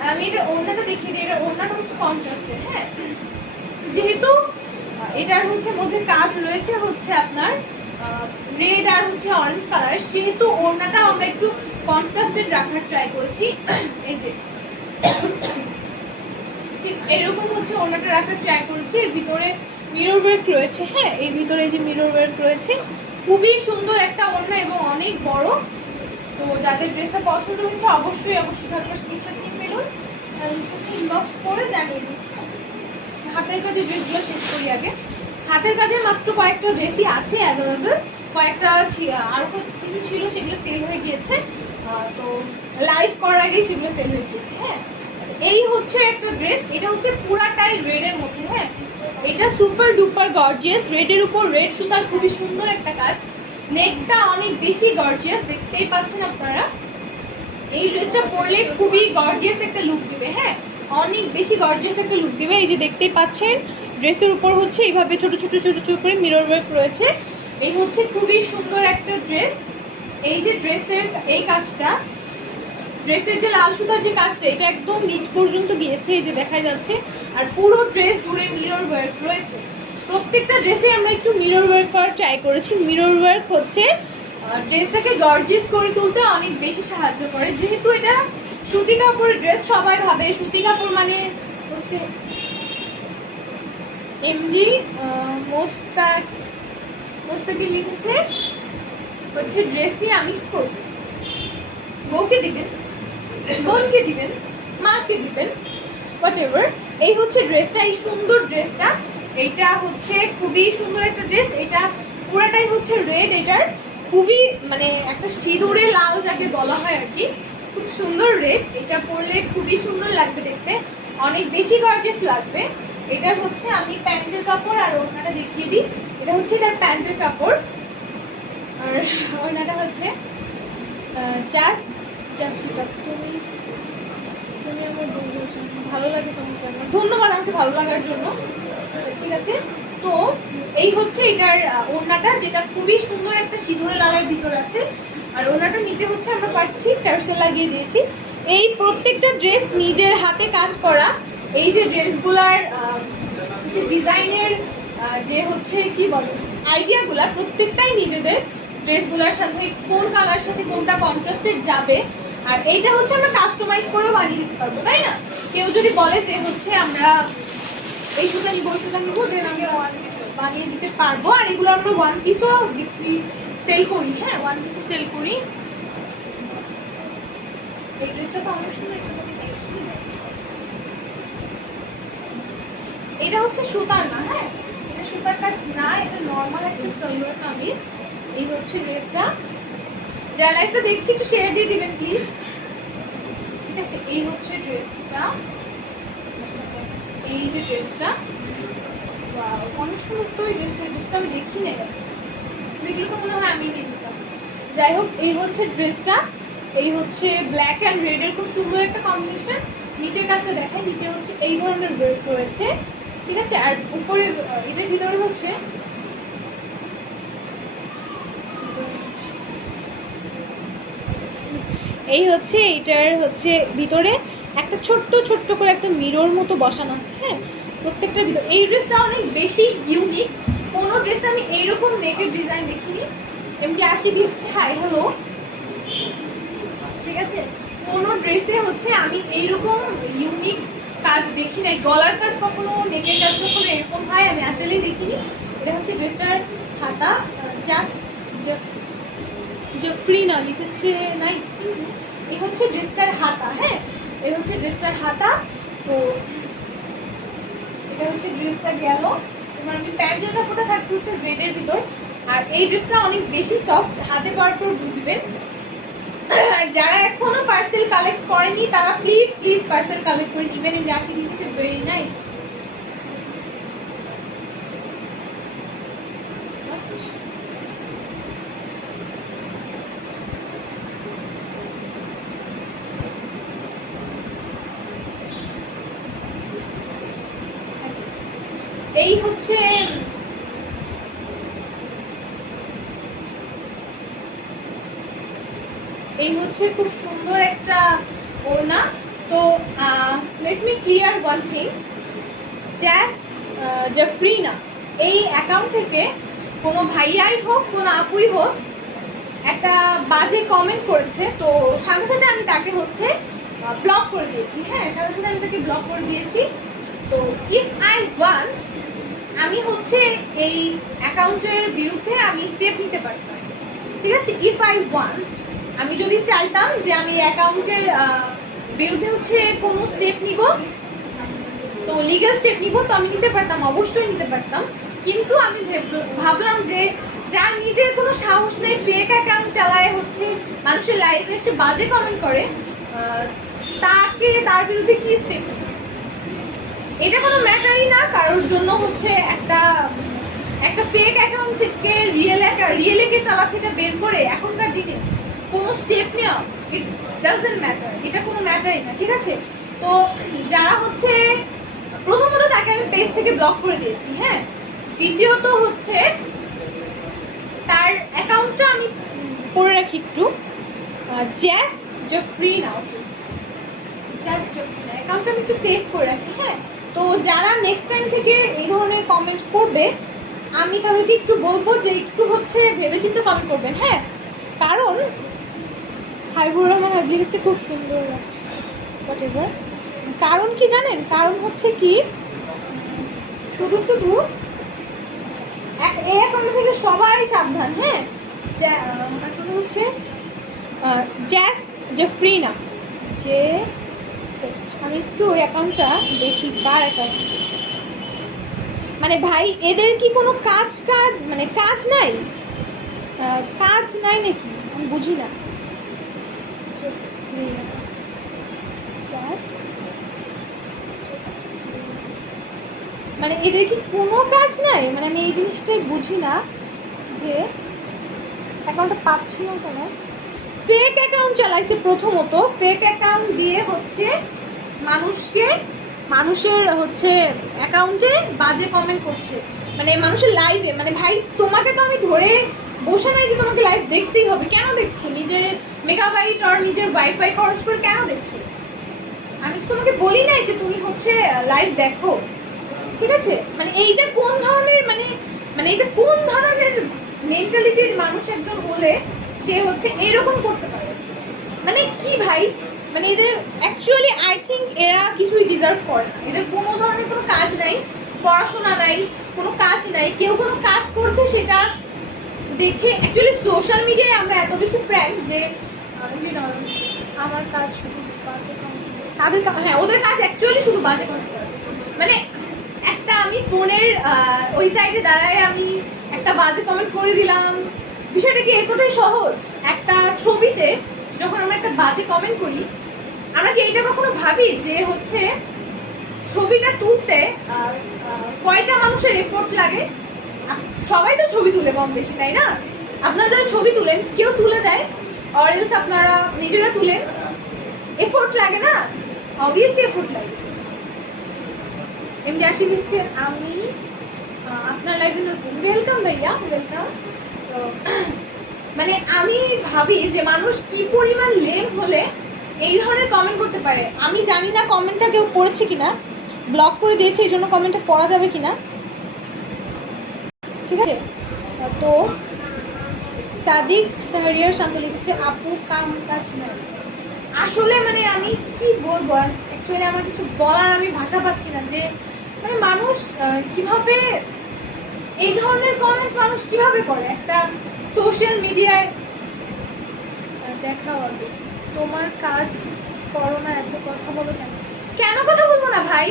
আর আমি এটা ওড়নাটা দেখিয়ে দিই, এটা ওড়নাটা হচ্ছে কন্ট্রাস্টেড। হ্যাঁ, যেহেতু এটার হচ্ছে মধ্যে কাজ রয়েছে হচ্ছে আপনার রেড আর হচ্ছে অরেঞ্জ কালার, সেহেতু ওড়নাটা আমরা একটু কন্ট্রাস্টেড রাখার ট্রাই করেছি। এই যে ঠিক এরকম হচ্ছে ওড়নাটা রাখার ট্রাই করেছি। এর ভিতরে মিরর ওয়ার্ক রয়েছে। হ্যাঁ, এই ভিতরে যে মিরর ওয়ার্ক রয়েছে, খুবই সুন্দর একটা ওড়না এবং অনেক বড়। তো যাদের ড্রেসটা পছন্দ হয়েছে অবশ্যই তারপর স্ক্রিনশট নিয়ে ফেলুন, ইনবক্স করে জানিয়ে দিন। হাতের কাজের ড্রেসগুলো শেষ করি আগে। হাতের কাজের মাত্র কয়েকটা ড্রেসই আছে অ্যাভেলেবল, কয়েকটা আরও কিছু ছিল সেগুলো সেল হয়ে গিয়েছে। তো লাইভ করার আগেই সেগুলো সেল হয়ে গিয়েছে। হ্যাঁ, আচ্ছা, এই হচ্ছে একটা ড্রেস, এটা হচ্ছে পুরাটাই রেডের মধ্যে। হ্যাঁ, এটা সুপার ডুপার গর্জিয়াস, রেডের উপর রেড সুতার খুবই সুন্দর একটা কাজ। নেকটা অনেক বেশি গর্জিয়াস, দেখতেই পাচ্ছেন আপনারা। এই ড্রেসটা পরলে খুবই গর্জিয়াস একটা লুক দিবে। হ্যাঁ, অনেক বেশি গর্জিয়াস একটা লুক দিবে। এই যে দেখতেই পাচ্ছেন ড্রেসের উপর হচ্ছে এইভাবে ছোট ছোট ছোট ছোট করে মিরর ওয়ার্ক রয়েছে। এই হচ্ছে খুবই সুন্দর একটা ড্রেস। এই যে ড্রেসের এই কাজটা, ড্রেসের যে লাল সুতার যে কাজটা, এটা একদম নিচ পর্যন্ত গিয়েছে, এই যে দেখা যাচ্ছে। আর পুরো ড্রেস জুড়ে মিরর ওয়ার্ক রয়েছে। প্রত্যেকটা ড্রেসে আমরা একটু মিরর ওয়ার্ক করার ট্রাই করেছি। মিরর ওয়ার্ক হচ্ছে ড্রেসটাকে গর্জিয়াস করে তুলতে অনেক বেশি সাহায্য করে। যেহেতু এটা সুতি কাপড়ের ড্রেস, সবাই ভাবে সুতি কাপড় মানে হচ্ছে এমডি মোস্তাকি লিখেছে হচ্ছে ড্রেস দিয়ে আমি করব, বউকে দিবেন, বোনকে দিবেন, মাকে দিবেন, হোয়াট এভার। এই হচ্ছে ড্রেসটা, এই সুন্দর ড্রেসটা। এইটা হচ্ছে খুবই সুন্দর একটা ড্রেস। এটা পুরাটাই হচ্ছে রেড। এটার খুবই মানে একটা সিঁদুরে লাল যাকে বলা হয় আর কি, খুব সুন্দর রেড। এটা পরলে খুবই সুন্দর লাগবে দেখতে, অনেক বেশি গর্জিয়াস লাগবে। এটা হচ্ছে আমি প্যান্টের কাপড় আর ওড়নাটা দেখিয়ে দিই। এটা হচ্ছে এটার প্যান্টের কাপড়, আর ওড়নাটা হচ্ছে জাস্ট জাফরিকা। তুমি তুমি আমার বন্ধু, ভালো লাগে তোমাকে আমার, ধন্যবাদ আমাকে ভালো লাগার জন্য। আচ্ছা ঠিক আছে। তো এই হচ্ছে এটার ওড়নাটা, যেটা খুবই সুন্দর একটা সিঁদুরে লালের ভিতর আছে। আর ওড়নাটা নিচে হচ্ছে আমরা পাচ্ছি টার্সেল লাগিয়ে দিয়েছি। এই প্রত্যেকটা ড্রেস নিজের হাতে কাজ করা। এই যে ড্রেসগুলার যে ডিজাইনের যে হচ্ছে কি বলে আইডিয়াগুলা, প্রত্যেকটাই নিজেদের। ড্রেসগুলোর সাথে কোন কালার সাথে কোনটা কন্ট্রাস্টেড যাবে, আর এইটা হচ্ছে আমরা কাস্টমাইজ করেও বানিয়ে দিতে পারবো, তাই না? কেউ যদি বলে যে হচ্ছে আমরা এই সুতা নিবো ওই সুতা নিবো, দেন আগে ওয়ান পিস বানিয়ে দিতে পারবো। আর এগুলো আমরা ওয়ান পিসও বিক্রি সেল করি। হ্যাঁ, ওয়ান পিসও সেল করি। এই ড্রেসটা তো অনেক সুন্দর, এটা হচ্ছে সুতার না। হ্যাঁ, এটা সুতার কাজ না, এটা নর্মাল একটা সালোয়ার কামিজ। এই হচ্ছে ড্রেসটা। যারা লাইভটা দেখছি একটু শেয়ার দিয়ে দিবেন প্লিজ। ঠিক আছে, এই হচ্ছে ড্রেসটা। এই যে ড্রেসটা, অনেক সুন্দর তো এই ড্রেসটা। ড্রেসটা আমি দেখি না, দেখলে তো মনে হয় আমি নিয়ে নিতাম। যাই হোক, এই হচ্ছে ড্রেসটা। এই হচ্ছে ব্ল্যাক অ্যান্ড রেডের খুব সুন্দর একটা কম্বিনেশন। নিচের কাজটা দেখায়, নিচে হচ্ছে এই ধরনের ওয়ার্ক রয়েছে। ঠিক আছে, আর উপরে এটার ভিতরে হচ্ছে এই হচ্ছে এইটার হচ্ছে ভিতরে একটা ছোট্ট ছোট্ট করে একটা মিরর মতো বসানো আছে। হ্যাঁ, প্রত্যেকটার ভিতরে। এই ড্রেসটা অনেক বেশি ইউনিক। কোনো ড্রেসে আমি এইরকম নেকের ডিজাইন দেখিনি। এমনি আসি দিচ্ছে হাই হ্যালো, ঠিক আছে। কোনো ড্রেসে হচ্ছে আমি এইরকম ইউনিক কাজ দেখি নাই। গলার কাজ কখনো, নেকের কাজ কখনো এরকম হয় আমি আসলেই দেখিনি। এটা হচ্ছে ড্রেসটার হাতা, জাফরিনা লিখেছে নাইস। এই হচ্ছে ড্রেসটার হাতা। হ্যাঁ, এই হচ্ছে ড্রেসটার হাতা। তো এটা হচ্ছে ড্রেসটা গেল। এবার আমি প্যান্টের কাপড়টা থাকছে হচ্ছে রেডের ভিতর। আর এই ড্রেসটা অনেক বেশি সফট, হাতে পাওয়ার পর বুঝবেন। যারা এখনো পার্সেল কালেক্ট করেনি তারা প্লিজ প্লিজ পার্সেল কালেক্ট করে নেবেন। এই রাশি লিখেছে ভেরি নাইস। এই হচ্ছে খুব সুন্দর একটা ওড়না। তো let me clear one thing, Jafrina এই অ্যাকাউন্ট থেকে কোনো ভাইয়াই হোক কোনো আপুই হোক একটা বাজে কমেন্ট করেছে, তো সাথে সাথে আমি তাকে হচ্ছে ব্লক করে দিয়েছি। হ্যাঁ, সাথে সাথে আমি তাকে ব্লক করে দিয়েছি। তো ইফ আই ওয়ান্ট, আমি হচ্ছে এই অ্যাকাউন্টের বিরুদ্ধে আমি স্টেপ নিতে পারতাম। ঠিক আছে, ইফ আই ওয়ান্ট, আমি যদি চাইতাম যে আমি অ্যাকাউন্টের বিরুদ্ধে হচ্ছে কোনো স্টেপ নিব, তো লিগ্যাল স্টেপ নিব, তো আমি নিতে পারতাম, অবশ্যই নিতে পারতাম। কিন্তু আমি ভাবলাম যে যার নিজের কোনো সাহস নেই, ফেক অ্যাকাউন্ট চালায় হচ্ছে মানুষের লাইভে এসে বাজে কমেন্ট করে, তাকে তার বিরুদ্ধে কি স্টেপ, এটা কোনো ম্যাটারই না। কারোর জন্য হচ্ছে একটা একটা ফেক অ্যাকাউন্ট থেকে রিয়েলকে চালাচ্ছে এটা বের করে এখনকার দিনে কোনো স্টেপ নেওয়া, ইট ডাজন্ট ম্যাটার, এটা কোনো ম্যাটারই না, ঠিক আছে? তো যারা হচ্ছে প্রথমত তাকে আমি পেজ থেকে ব্লক করে দিয়েছি, হ্যাঁ। দ্বিতীয়ত হচ্ছে তার অ্যাকাউন্টটা আমি করে রাখি একটু জাস্ট জেফরি নাও, জাস্ট জেফরি না অ্যাকাউন্টটা আমি একটু সেভ করে রাখি, হ্যাঁ। তো যারা নেক্সট টাইম থেকে এই ধরনের কমেন্ট করবে আমি তাদেরকে একটু বলবো যে একটু হচ্ছে ভেবেচিন্তে কমেন্ট করবেন, হ্যাঁ। কারণ হাবিবুর রহমান হাবিব লিখেছে খুব সুন্দর লাগছে, হোয়াটএভার। কারণ কি জানেন, কারণ হচ্ছে কি শুধু শুধু এই অ্যাকাউন্ট থেকে সবাই সাবধান, হ্যাঁ। এখন হচ্ছে জ্যাস জেফরি না, যে আমি একটু ওই অ্যাকাউন্টটা দেখি কার অ্যাকাউন্ট। মানে ভাই এদের কি কোনো কাজ মানে কাজ নাই নাকি আমি বুঝি না। মানে এদের কি কোনো কাজ নাই, মানে আমি এই জিনিসটাই বুঝি না যে অ্যাকাউন্টটা পাচ্ছি না কেন। ফেক অ্যাকাউন্ট চালাইছে, প্রথমত ফেক অ্যাকাউন্ট দিয়ে হচ্ছে মানুষের হচ্ছে অ্যাকাউন্টে বাজে কমেন্ট করছে, মানে মানুষের লাইভে। মানে ভাই তোমাকে তো আমি ধরে বসে নাই যে তোমাকে লাইভ দেখতেই হবে, কেন দেখছো? নিজের মেগাবাইট আর নিজের ওয়াইফাই খরচ করে কেন দেখছো? আমি তোমাকে বলি নাই যে তুমি হচ্ছে লাইভ দেখো, ঠিক আছে? মানে এইটা কোন ধরনের মানে এটা কোন ধরনের মেন্টালিটির মানুষ একজন হলে সে হচ্ছে এরকম করতে পারে? মানে কি ভাই, মানে এদের অ্যাকচুয়ালি আই থিঙ্ক এরা কিছুই ডিজার্ভ করে না। এদের কোনো ধরনের কোনো কাজ নাই, পড়াশোনা নাই, কোনো কাজ নাই। কেউ কোনো কাজ করছে সেটা দেখে অ্যাকচুয়ালি সোশ্যাল মিডিয়ায় আমরা এত বেশি ফ্র্যাঙ্ক যে আমার কাজ শুধু বাজে কমেন্ট, তাদের হ্যাঁ ওদের কাজ অ্যাকচুয়ালি শুধু বাজে কমেন্ট করা। মানে একটা আমি ফোনের ওই সাইডে দাঁড়ায় আমি একটা বাজে কমেন্ট করে দিলাম, বিষয়টা কি এতটাই সহজ? একটা ছবিতে যখন আমরা একটা বাজে কমেন্ট করি আমরা কি এটা কখনো ভাবি যে হচ্ছে ছবিটা তুলতে কয়টা মানুষের এফোর্ট লাগে? সবাই তো ছবি তুলে কম বেশি, তাই না? আপনারা যারা ছবি তুলেন কেউ তুলে দেয় অর এলস আপনারা নিজেরা তুলেন, এফোর্ট লাগে না? অবভিয়াসলি এফোর্ট লাগে। এমনি আসি বলছে আমি আপনার লাইফে নতুন, ওয়েলকাম ভাইয়া, ওয়েলকাম। তো মানে আমি ভাবি যে মানুষ কি পরিমাণ লেম হলে এই ধরনের কমেন্ট করতে পারে। আমি জানি না কমেন্টটা কেউ পড়েছে কিনা, ব্লক করে দিয়েছে এই জন্য কমেন্টটা পড়া যাবে কিনা, ঠিক আছে? তো সাদিক সাহারিয়ার শান্ত লিখেছে আপু কাম কাজ নাই। আসলে মানে আমি কি বলবো, অ্যাকচুয়ালি আমার কিছু বলার আমি ভাষা পাচ্ছি না যে মানে মানুষ কিভাবে এই ধরনের কমেন্ট মানুষ কিভাবে করে। একটা সোশ্যাল মিডিয়ায় দেখা হবে তোমার কাজ করো না, এত কথা বলো কেন? কেন কথা বলবো না ভাই?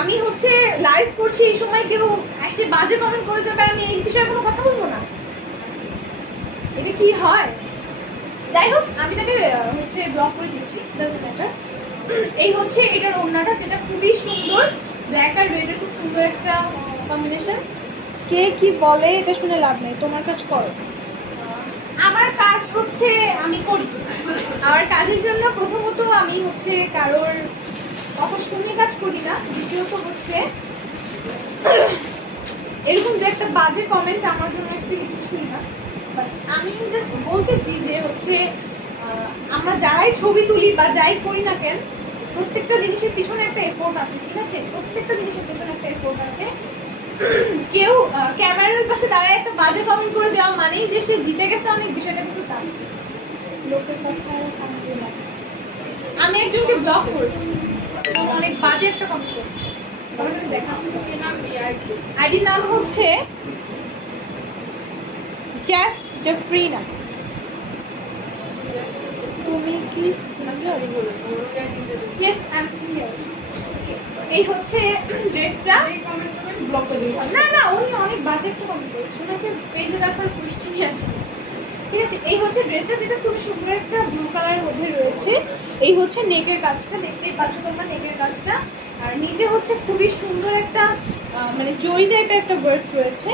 আমি হচ্ছে লাইভ করছি, এই সময় কেউ এসে বাজে কমেন্ট করে যাবে আর আমি এই বিষয়ে কোনো কথা বলবো না? এটা কি হয়? যাই হোক আমি তাকে হচ্ছে ব্লক করে দিচ্ছি, ডাজন্ট ম্যাটার। এই হচ্ছে এটার ওড়নাটা যেটা খুবই সুন্দর, ব্ল্যাক আর রেডের খুব সুন্দর একটা কম্বিনেশন। কে কি বলে এটা শুনে লাভ নেই, তোমার কাজ করো। আমার কাজ হচ্ছে আমি করি, আমার কাজের জন্য প্রথমত আমি হচ্ছে কারোর কথা শুনে কাজ করি না, দ্বিতীয়ত হচ্ছে এরকম যে একটা বাজে কমেন্ট আমার জন্য অ্যাকচুয়ালি কিছুই না। বাট আমি জাস্ট বলতেছি যে হচ্ছে আমরা যারাই ছবি তুলি বা যাই করি না কেন, প্রত্যেকটা জিনিসের পিছনে একটা এফোর্ট আছে, ঠিক আছে? প্রত্যেকটা জিনিসের পিছনে একটা এফোর্ট আছে। কেউ ক্যামেরার পাশে দাঁড়ায় একটা বাজে কমেন্ট করে দেওয়া মানেই যে সে জিতে গেছে অনেক, বিষয়টা কিন্তু তা লোকের কথায় আমি একজনকে ব্লক করেছি, অনেক বাজে একটা কমেন্ট করেছে, দেখাচ্ছি। আইডির নাম হচ্ছে জ্যাস জেফরিনা। তুমি কি ইয়েস আই এম সিঙ্গেল। এই হচ্ছে ড্রেসটা ব্লক করে দিই। না না উনি অনেক বাজে একটা কমেন্ট করেছে, ওনাকে পেজে রাখার কোয়েশ্চেনই আসে। ঠিক আছে, এই হচ্ছে ড্রেসটা, যেটা খুব সুন্দর একটা ব্লু কালারের মধ্যে রয়েছে। এই হচ্ছে নেকের কাজটা, দেখতেই পাচ্ছ তোমরা নেকের কাজটা। আর নিচে হচ্ছে খুবই সুন্দর একটা মানে জরি টাইপের একটা ওয়ার্ক রয়েছে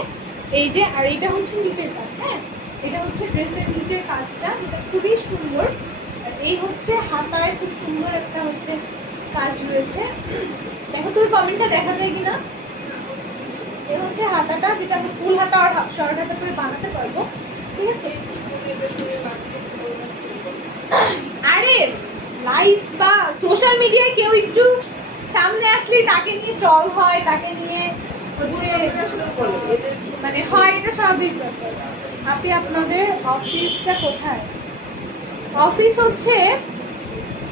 এই যে। আর এটা হচ্ছে নিচের কাজ, হ্যাঁ এটা হচ্ছে ড্রেসের নিচের কাজটা, যেটা খুবই সুন্দর। আর এই হচ্ছে হাতায় খুব সুন্দর একটা হচ্ছে কাজ রয়েছে। দেখো তুমি কমেন্টটা দেখা যায় কিনা। এই হচ্ছে হাতাটা, যেটা আমি ফুল হাতা আর শর্ট হাতা করে বানাতে পারবো। ঠিক আছে, আরে লাইভ বা সোশ্যাল মিডিয়ায় কেউ একটু সামনে আসলেই তাকে নিয়ে ট্রল হয়, তাকে নিয়ে হচ্ছে মানে হয়, এটা স্বাভাবিক ব্যাপার। আপনি আপনাদের অফিসটা কোথায়? অফিস হচ্ছে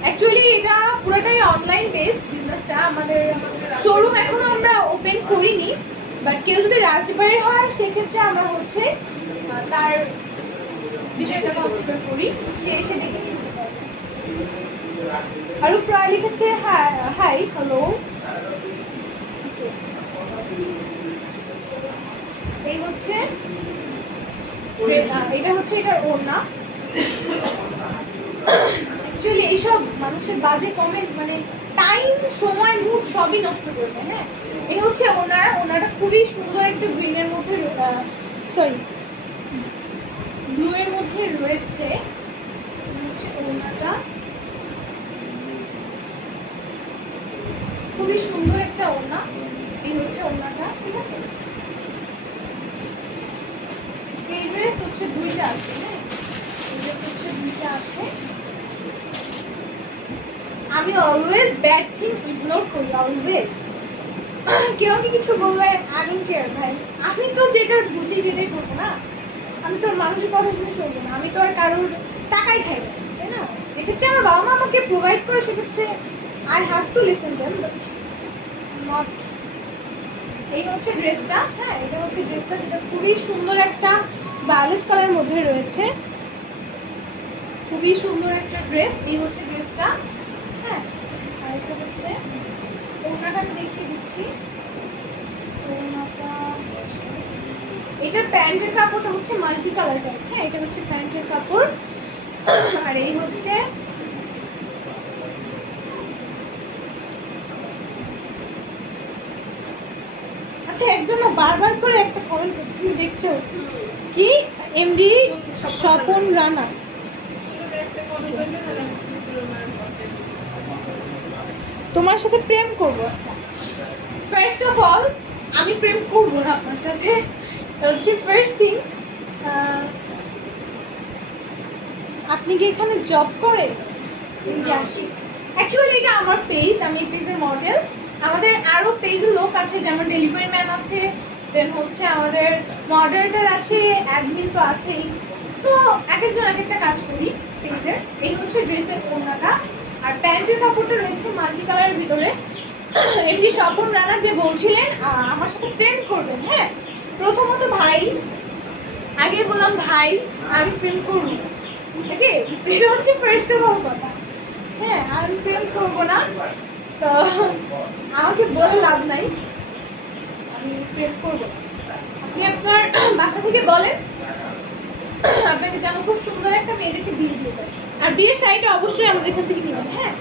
অ্যাকচুয়ালি এটা পুরোটাই অনলাইন বেস বিজনেসটা। আমাদের শোরুম এখনো আমরা ওপেন করিনি, বাট কেউ যদি রাজবাড়ি হয় সেক্ষেত্রে আমরা হচ্ছে তার বিষয়টা কনসিডার করি, সে এসে দেখে নিতে পারবে। আরও প্রায় লিখেছে হাই হ্যালো। এই হচ্ছে এটা হচ্ছে এটার ওড়না। অ্যাকচুয়ালি এইসব মানুষের বাজে কমেন্ট মানে টাইম, সময়, মুড সবই নষ্ট করে দেয়। হ্যাঁ, এই হচ্ছে ওনাটা খুবই সুন্দর একটা গ্রিনের মধ্যে, সরি ব্লু এর মধ্যে রয়েছে। হচ্ছে ওড়নাটা খুবই সুন্দর একটা ওড়না। এই হচ্ছে ওড়নাটা, ঠিক আছে। এই ড্রেস হচ্ছে দুইটা আছে, হ্যাঁ এই ড্রেস হচ্ছে দুইটা আছে। আমি অলওয়েজ ব্যাড থিং ইগনোর করি, অলওয়েজ। কেউ আমি কিছু বললে আই ডোন্ট কেয়ার ভাই, আমি তো যেটা বুঝি সেটাই করবো না। আমি তো মানুষের কথা শুনে চলবো না, আমি তো আর কারোর টাকাই খাই না, তাই না? যেক্ষেত্রে আমার বাবা মা আমাকে প্রোভাইড করে সেক্ষেত্রে I have to listen them, but not. এই হচ্ছে ড্রেসটা, হ্যাঁ এটা হচ্ছে ড্রেসটা, যেটা খুবই সুন্দর একটা ভায়োলেট কালারের মধ্যে রয়েছে। খুবই সুন্দর একটা ড্রেস। এই হচ্ছে ড্রেসটা, হ্যাঁ। আর এটা হচ্ছে ওড়নাটা, আমি দেখিয়ে দিচ্ছি। ওড়নাটা এটার প্যান্টের কাপড়টা হচ্ছে মাল্টি কালার টাইপ, হ্যাঁ এটা হচ্ছে প্যান্টের কাপড়। আর এই হচ্ছে আচ্ছা, একজন বারবার করে একটা কমেন্ট করছে, তুমি দেখছো কি? এমডি স্বপন রানা তোমার সাথে প্রেম করবো। আচ্ছা, ফার্স্ট অফ অল আমি প্রেম করবো না আপনার সাথে, হচ্ছে ফার্স্ট থিং। আপনি কি এখানে জব করেন? আসি, অ্যাকচুয়ালি এটা আমার পেজ, আমি এই পেজের মডেল। আমাদের আরও পেজের লোক আছে, যেমন ডেলিভারি ম্যান আছে, দেন হচ্ছে আমাদের মডারেটর আছে, অ্যাডমিন তো আছেই। তো এক একজন এক একটা কাজ করি পেজের। এই হচ্ছে ড্রেসের ওড়নাটা। আর প্যান্টের কাপড়টা রয়েছে মাল্টি কালারের ভিতরে। এমনি স্বপন রানা যে বলছিলেন আমার সাথে প্রেম করবেন, হ্যাঁ প্রথমত ভাই, আগে বললাম ভাই আমি প্রেম করবো, ওকে এটা হচ্ছে ফার্স্ট অফ অল কথা। হ্যাঁ আমি প্রেম করবো না, তো আমাকে বলে লাভ নাই, আমি প্রেম করবো। আপনি আপনার বাসা থেকে বলেন আপনাকে যেন খুব সুন্দর একটা মেয়েদেরকে বিয়ে দিয়ে দেয়, আর বিয়ের শাড়িটা অবশ্যই আমাদের এখান থেকে নেবেন। হ্যাঁ,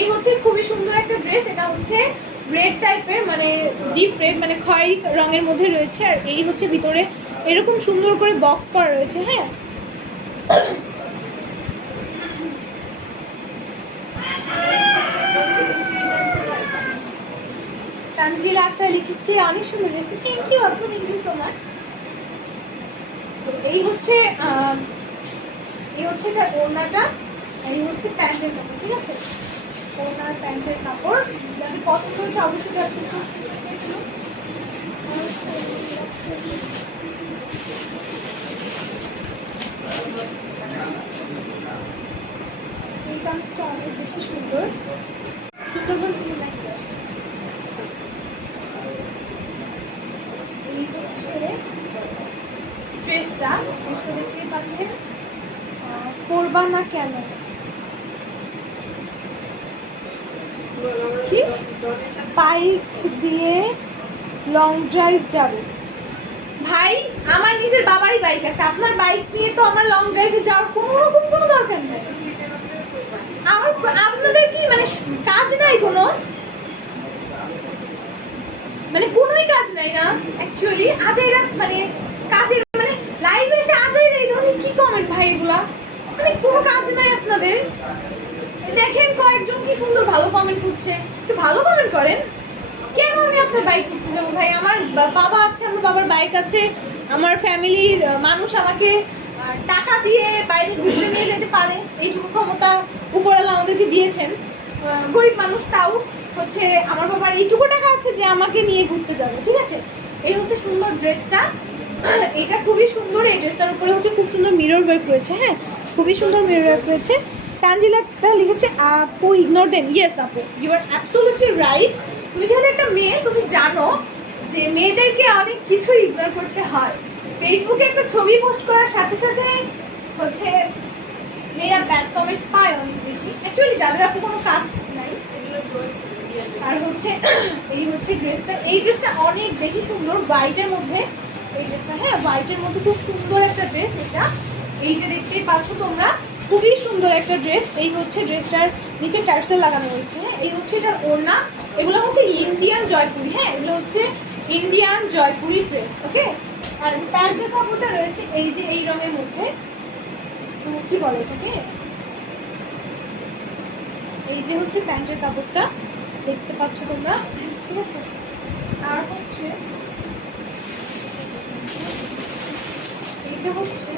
এই হচ্ছে খুবই সুন্দর একটা ড্রেস। এটা হচ্ছে রেড টাইপের, মানে ডিপ রেড, মানে খয়েরি রঙের মধ্যে রয়েছে। আর এই হচ্ছে ভিতরে এরকম সুন্দর করে বক্স করা রয়েছে। হ্যাঁ, তানজিলা আক্তার লিখেছি, অনেক সুন্দর ড্রেস, থ্যাংক ইউ আপু, থ্যাংক ইউ সো মাচ। তো এই হচ্ছে এটা ওড়নাটা, আর এই হচ্ছে প্যান্টের কাপড়, ঠিক আছে। ওড়নার প্যান্টের কাপড় যাদের পছন্দ হচ্ছে অবশ্যই এই কামিজটা অনেক বেশি সুন্দর। সুন্দরবন থেকে মেসেজ আসছে। এই হচ্ছে ড্রেসটা দেখতেই পাচ্ছেন। পরবা না কেন? কি বাইক দিয়ে লং ড্রাইভ যাবে? ভাই আমার নিজের বাবারই বাইক আছে, আপনার বাইক নিয়ে তো আমার লং ড্রাইভে যাওয়ার কোনো রকম কোনো দরকার নেই। আমার আপনাদের কি মানে কাজ নাই কোনো, মানে কোনোই কাজ নাই না অ্যাকচুয়ালি? আজাইরা মানে কাজের মানে লাইভে এসে আজাইরা এই ধরনের কি কমেন্ট ভাই এগুলা, মানে কোনো কাজ নাই আপনাদের। দেখেন কয়েকজন কি সুন্দর ভালো কমেন্ট করছে, একটু ভালো কমেন্ট করেন। কেন আমি আপনার বাইক করতে যাবো ভাই? আমার বাবা আছে, আমার বাবার বাইক আছে, আমার ফ্যামিলির মানুষ আমাকে টাকা দিয়ে বাইরে ঘুরতে নিয়ে যেতে পারে, এইটুকু ক্ষমতা উপরওয়ালা আমাদেরকে দিয়েছেন। গরিব মানুষ, তাও হচ্ছে আমার বাবার এইটুকু টাকা আছে যে আমাকে নিয়ে ঘুরতে যাবে, ঠিক আছে? এই হচ্ছে সুন্দর ড্রেসটা, এটা খুবই সুন্দর। এই ড্রেসটার উপরে হচ্ছে খুব সুন্দর মিরর ওয়ার্ক রয়েছে, হ্যাঁ খুবই সুন্দর মিরর ওয়ার্ক রয়েছে। তানজিলাটা লিখেছে আপু ইগনোর দেন। ইয়েস আপু, ইউ আর অ্যাবসলিউটলি রাইট। তুমি যেহেতু একটা মেয়ে, তুমি জানো যে মেয়েদেরকে অনেক কিছু ইগনোর করতে হয়। ফেসবুকে একটা ছবি পোস্ট করার সাথে সাথে হচ্ছে মেয়েরা ব্যাড কমেন্ট পায় অনেক বেশি, অ্যাকচুয়ালি যাদের আপু কোনো কাজ নাই। আর হচ্ছে এই হচ্ছে ড্রেসটা, এই ড্রেসটা অনেক বেশি সুন্দর হোয়াইটের মধ্যে। এই ড্রেসটা হ্যাঁ হোয়াইটের মধ্যে খুব সুন্দর একটা ড্রেস এটা, এইটা দেখতেই পাচ্ছ তোমরা, খুবই সুন্দর একটা ড্রেস। এই হচ্ছে ড্রেসটার নিচে টার্সেল লাগানো রয়েছে, হ্যাঁ এই হচ্ছে এটার ওড়না। এগুলো হচ্ছে ইন্ডিয়ান জয়পুরি, হ্যাঁ এগুলো হচ্ছে ইন্ডিয়ান জয়পুরি ড্রেস, ওকে। আর প্যান্টের কাপড়টা রয়েছে এই যে এই রঙের মধ্যে, কি বলে এটাকে, এই যে হচ্ছে প্যান্টের কাপড়টা দেখতে পাচ্ছ তোমরা, ঠিক আছে। আর হচ্ছে এটা হচ্ছে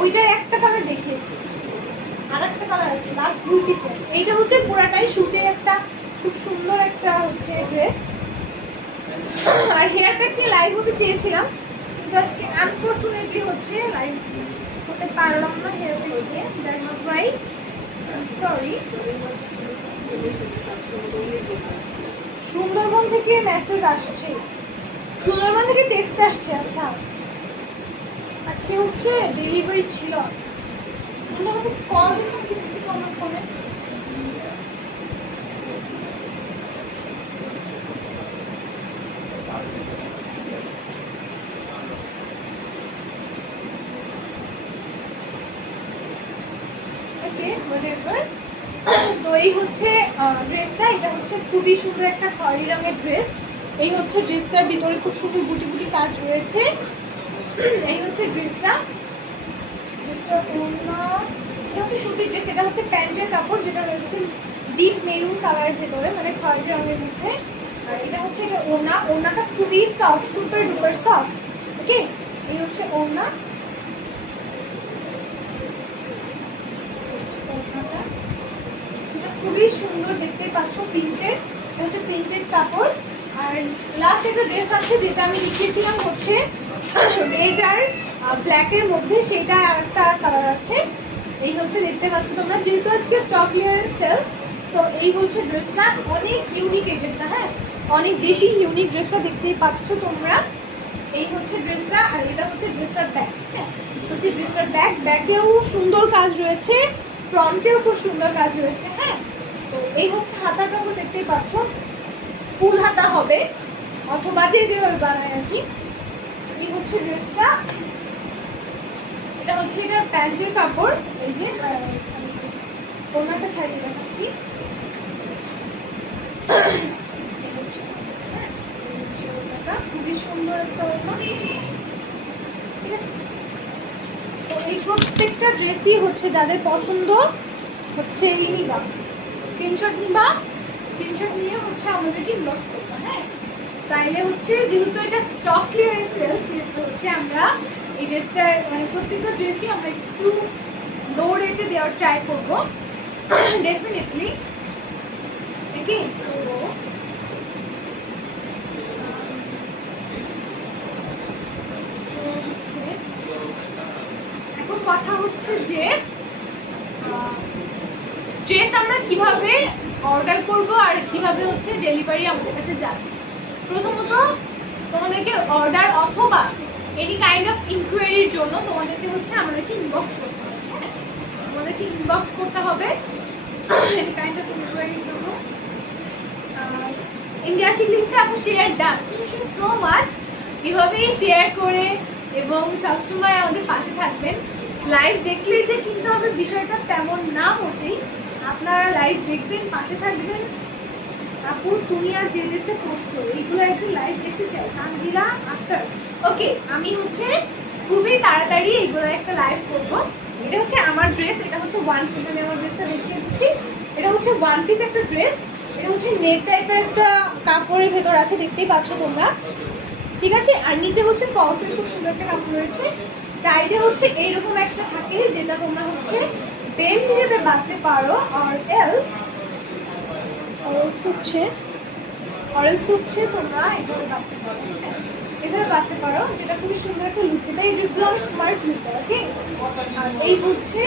ওইটার একটা কালার দেখিয়েছি, আর একটা কালার আছে, লাস্ট 2 পিস আছে। এইটা হচ্ছে পুরাটাই সুতির একটা খুব সুন্দর একটা হচ্ছে ড্রেস। আর হেয়ারটা নিয়ে লাইভ হতে চেয়েছিলাম, কিন্তু আজকে আনফরচুনেটলি হচ্ছে লাইভ হতে পারলাম না হেয়ারটা নিয়ে, দ্যাটস ওয়াই সরি। সুন্দরবন থেকে মেসেজ আসছে, সুন্দরবন থেকে টেক্সট আসছে। আচ্ছা আজকে হচ্ছে ডেলিভারি ছিল, সুন্দরবন কল দিয়েছেন কিন্তু আমার ফোনে। তো এই হচ্ছে ড্রেসটা, এটা হচ্ছে খুবই সুন্দর একটা খয়েরি রঙের ড্রেস। এই হচ্ছে ড্রেসটার ভিতরে খুব সুন্দর বুটি বুটি কাজ রয়েছে। এই হচ্ছে ড্রেসটা, ড্রেসটার ওড়না, এটা হচ্ছে সুতির ড্রেস। এটা হচ্ছে প্যান্টের কাপড় যেটা রয়েছে ডিপ মেরুন কালারের ভেতরে, মানে খয়েরি রঙের মধ্যে। আর এটা হচ্ছে এটা ওড়না, ওড়নাটা খুবই সফট, সুপার ডুপার সফট, ওকে। এই হচ্ছে ওড়না, খুবই সুন্দর দেখতে পাচ্ছ, প্রিন্টেড, হচ্ছে প্রিন্টেড কাপড়। আর লাস্ট একটা ড্রেস আছে যেটা আমি লিখেছিলাম হচ্ছে রেড আর ব্ল্যাকের মধ্যে, সেটা একটা কালার আছে। এই হচ্ছে দেখতে পাচ্ছ তোমরা, যেহেতু আজকে স্টক ক্লিয়ারেন্স সেল, তো এই হচ্ছে ড্রেসটা অনেক ইউনিক। এই ড্রেসটা হ্যাঁ অনেক বেশি ইউনিক, ড্রেসটা দেখতেই পাচ্ছ তোমরা। এই হচ্ছে ড্রেসটা, আর এটা হচ্ছে ড্রেসটার ব্যাক, হ্যাঁ হচ্ছে ড্রেসটার ব্যাক, ব্যাকেও সুন্দর কাজ রয়েছে, ফ্রন্টেও খুব সুন্দর কাজ রয়েছে, হ্যাঁ। তো এই হচ্ছে হাতার কাপড় দেখতেই পাচ্ছ, ফুল হাতা হবে অথবা যে যেভাবে বানায় আর কি। এই হচ্ছে ড্রেসটা, এটা হচ্ছে এটা প্যান্টের কাপড়। এই যে ওড়নাটা ছাড়িয়ে দেখাচ্ছি, খুবই সুন্দর একটা ওড়না, ঠিক আছে। তো এই প্রত্যেকটা ড্রেসই হচ্ছে যাদের পছন্দ হচ্ছে এই নিবা, স্ক্রিনশট নিবা, স্ক্রিনশট নিয়ে হচ্ছে আমাদেরকে ইনবক্স করবা, হ্যাঁ। তাইলে হচ্ছে যেহেতু এটা স্টক ক্লিয়ারেন্স সেল, সেহেতু হচ্ছে আমরা এই ড্রেসটার মানে প্রত্যেকটা ড্রেসই আমরা একটু লো রেটে দেওয়ার ট্রাই করবো ডেফিনেটলি, ওকে। এখন কথা হচ্ছে যে ড্রেস আমরা কিভাবে অর্ডার করব আর কিভাবে হচ্ছে ডেলিভারি আমাদের কাছে যাবে। প্রথমত তোমাদেরকে অর্ডার অথবা এনি কাইন্ড অফ ইনকোয়ারির জন্য তোমাদেরকে হচ্ছে আমাদেরকে ইনবক্স করতে হবে, হ্যাঁ আমাদেরকে ইনবক্স করতে হবে এনি কাইন্ড অফ ইনকোয়ারির জন্য। ইন্ডিয়া শিখ লিখছে আপু share done, thank you so much. এভাবেই শেয়ার করে এবং সবসময় আমাদের পাশে থাকবেন। লাইভ দেখলে যে কিন্তু হবে বিষয়টা তেমন না মোটেই, আপনারা লাইভ দেখবেন, পাশে থাকবেন। আপু তুমি আর যে ড্রেসটা পোস্ট করো এইগুলো একটু লাইভ দেখতে চাই, তানজিলা আক্তার। ওকে, আমি হচ্ছে খুবই তাড়াতাড়ি এইগুলো একটা লাইভ করবো। এটা হচ্ছে আমার ড্রেস, এটা হচ্ছে ওয়ান পিস, আমি আমার ড্রেসটা দেখিয়ে দিচ্ছি। এটা হচ্ছে ওয়ান পিস একটা ড্রেস, এটা হচ্ছে নেট টাইপের একটা কাপড়ের ভেতর আছে, দেখতেই পাচ্ছ তোমরা, ঠিক আছে। আর নিচে হচ্ছে ফলসের খুব সুন্দর একটা কাপড় রয়েছে। সাইডে হচ্ছে এইরকম একটা থাকে যেটা তোমরা হচ্ছে বেল্ট হিসেবে বাঁধতে পারো, আর এলস হচ্ছে তোমরা এভাবে বাঁধতে পারো, এভাবে বাঁধতে পারো, যেটা খুবই সুন্দর একটা লুক দেবে। এই ড্রেসগুলো অনেক স্মার্ট লুক দেয়, ওকে। আর এই হচ্ছে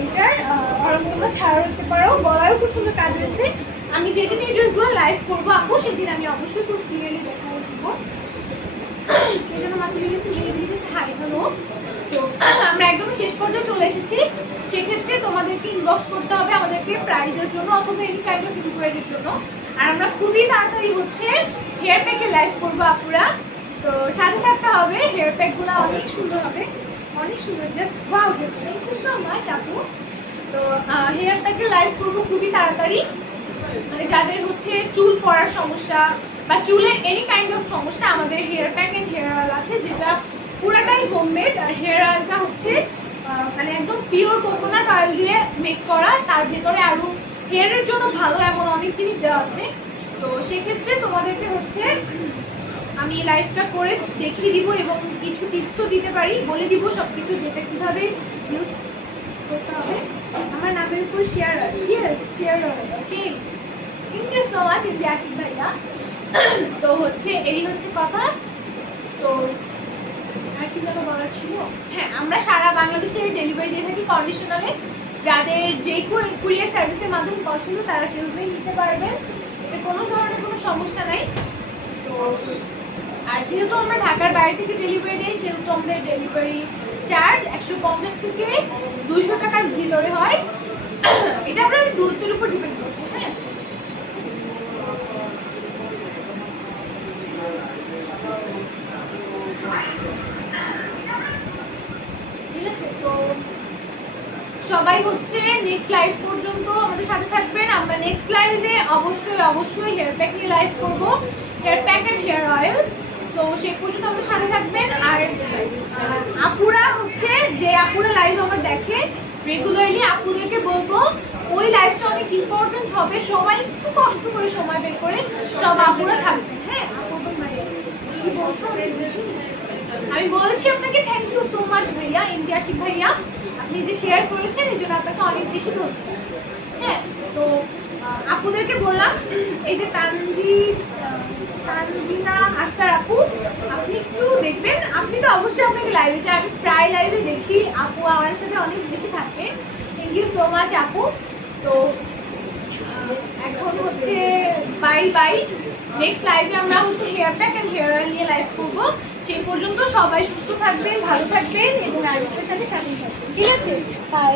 এইটার আরাম তোমরা ছাড়া রাখতে পারো, গলায়ও খুব সুন্দর কাজ রয়েছে। আমি যেদিন এই ড্রেসগুলো লাইভ করবো আপু সেদিন আমি অবশ্যই খুব ক্লিয়ারলি দেখা দেবো। কে যেন মাঝে লিখেছে হাই হ্যালো। তো আমরা একদম শেষ পর্যায়ে চলে এসেছি। সেক্ষেত্রে তোমাদেরকে ইনবক্স করতে হবে আমাদেরকে প্রাইজের জন্য অথবা এনি কাইন্ড অফ ইনকোয়ারির জন্য। আর আমরা খুবই তাড়াতাড়ি হচ্ছে হেয়ার প্যাকের লাইভ করবো আপুরা, তো সাথে থাকতে হবে। হেয়ার প্যাকগুলো অনেক সুন্দর হবে, অনেক সুন্দর, just wow, just thank you so much আপু। তো হেয়ার প্যাকের লাইভ করবো খুবই তাড়াতাড়ি। মানে যাদের হচ্ছে চুল পড়ার সমস্যা বা চুলের এনি কাইন্ড অফ সমস্যা, আমাদের hair pack and hair oil আছে, যেটা পুরাটাই হোমমেড। আর হেয়ার অয়েলটা হচ্ছে মানে একদম পিওর কোকোনাট অয়েল দিয়ে মেক করা, তার ভেতরে আরও হেয়ারের জন্য ভালো এমন অনেক জিনিস দেওয়া আছে। তো সেক্ষেত্রে তোমাদেরকে হচ্ছে আমি লাইভটা করে দেখিয়ে দিব এবং কিছু টিপসও দিতে পারি, বলে দিব সব কিছু, যেটা কীভাবে ইউজ করতে হবে। আমার নামের উপর share, yes share, okay, thank you so much Ashiq ভাইয়া। তো হচ্ছে এই হচ্ছে কথা। তো আর কি যেন বলার ছিল, হ্যাঁ, আমরা সারা বাংলাদেশে ডেলিভারি দিয়ে থাকি কন্ডিশনালে। যাদের যে কুরিয়ার সার্ভিসের মাধ্যমে পছন্দ তারা সেভাবেই নিতে পারবেন, এতে কোনো ধরনের কোনো সমস্যা নাই। তো আর যেহেতু আমরা ঢাকার বাইরে থেকে ডেলিভারি দিই, সেহেতু আমাদের ডেলিভারি চার্জ 150 থেকে 200 টাকার ভিতরে হয়। এটা আপনাদের দূরত্বের উপর ডিপেন্ড করছে, হ্যাঁ। ঠিক আছে, তো সবাই হচ্ছে নেক্সট লাইভ পর্যন্ত আমাদের সাথে থাকবেন। আমরা নেক্সট লাইভে অবশ্যই হেয়ার প্যাক নিয়ে লাইভ করবো, hair pack and hair oil. তো সেই পর্যন্ত আমাদের সাথে থাকবেন। আর আপুরা হচ্ছে যে আপুরা লাইভ আমার দেখে রেগুলারলি, আপুদেরকে বলবো ওই লাইভটা অনেক ইম্পর্টেন্ট হবে, সবাই একটু কষ্ট করে সময় বের করে সব আপুরা থাকবেন, হ্যাঁ। আপুদের মানে কি বলছো আমি বলেছি আপনাকে থ্যাংক ইউ সো মাচ ভাইয়া, ইমতিয়াসিক ভাইয়া, আপনি যে শেয়ার করেছেন এই জন্য আপনাকে অনেক বেশি ধন্যবাদ, হ্যাঁ। তো আপুদেরকে বললাম, এই যে তানজিনা আক্তার আপু, আপনি একটু দেখবেন। আপনি তো অবশ্যই আপনাকে লাইভে চাই, আমি প্রায় লাইভে দেখি, আপু আমার সাথে অনেক বেশি থাকে, থ্যাংক ইউ সো মাচ আপু। তো এখন হচ্ছে বাই বাই, নেক্সট লাইভে আমরা হচ্ছে hair pack and hair oil নিয়ে লাইভ করবো। সেই পর্যন্ত সবাই সুস্থ থাকবেন, ভালো থাকবেন এবং আরেকটার সাথে থাকবেন, ঠিক আছে? বাই।